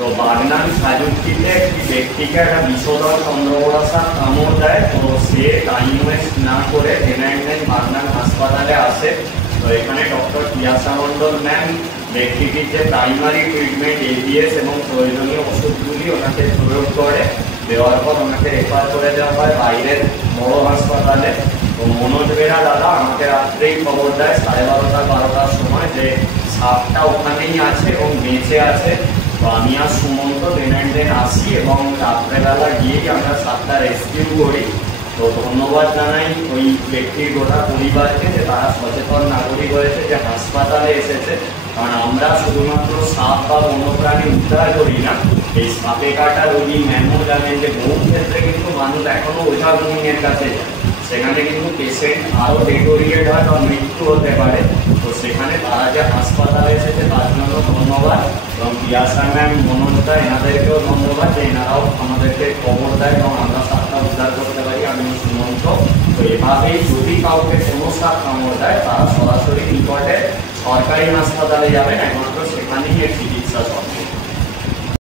তো বাগনান সাজুক্তিতে একটি ব্যক্তিকে একটা বিষধর চন্দ্রবড়া কামড় দেয়। তো সে টাইম ওয়েস্ট না করে বাগনান হাসপাতালে আসে। তো এখানে ডক্টর পিয়াসা মণ্ডল ম্যাম ব্যক্তিটির যে প্রাইমারি ট্রিটমেন্ট এবিএস এবং প্রয়োজনীয় ওষুধগুলি ওনাকে প্রয়োগ করে, দেওয়ার পর ওনাকে রেফার করে দেওয়া হয় বাইরের বড় হাসপাতালে। তো মনোজ বেরা দাদা আমাকে রাত্রেই খবর দেয় 12:30-12টার সময় যে সাপটা ওখানেই আছে এবং বেঁচে আছে। তো আমি আর সুমন্ত দেন আসি এবং রাত্রেবেলা গিয়েই আমরা সাপটা রেস্কিউ করি। তো ধন্যবাদ জানাই ওই ব্যক্তির গোটা পরিবারকে যে তারা সচেতন নাগরিক হয়েছে, যে হাসপাতালে এসেছে। কারণ আমরা শুধুমাত্র সাপ বা বন্যপ্রাণী উদ্ধার করি না, এই সাপে কাটা রোগী ম্যামও জানেন যে বহু ক্ষেত্রে কিন্তু মানুষ এখনো ওঝা গুণিনের কাছে যায়, সেখানে কিন্তু পেশেন্ট আরও ডেটোরিয়েট হয় বা মৃত্যু হতে পারে। তো সেখানে তারা যে হাসপাতালে এসেছে তার জন্য ধন্যবাদ। এবং পিয়াসা ম্যাম, মনোজদা, এনাদেরকেও ধন্যবাদ যে এনারাও আমাদেরকে খবর দেয় এবং আমরা সাপটা উদ্ধার করতে পারি। আমি সুমন্ত। তো এভাবেই যদি কাউকে কোনো সাপ কামড় দেয় তারা সরাসরি নিকটে সরকারি হাসপাতালে যাবেন, একমাত্র সেখানেই এর চিকিৎসা চলে।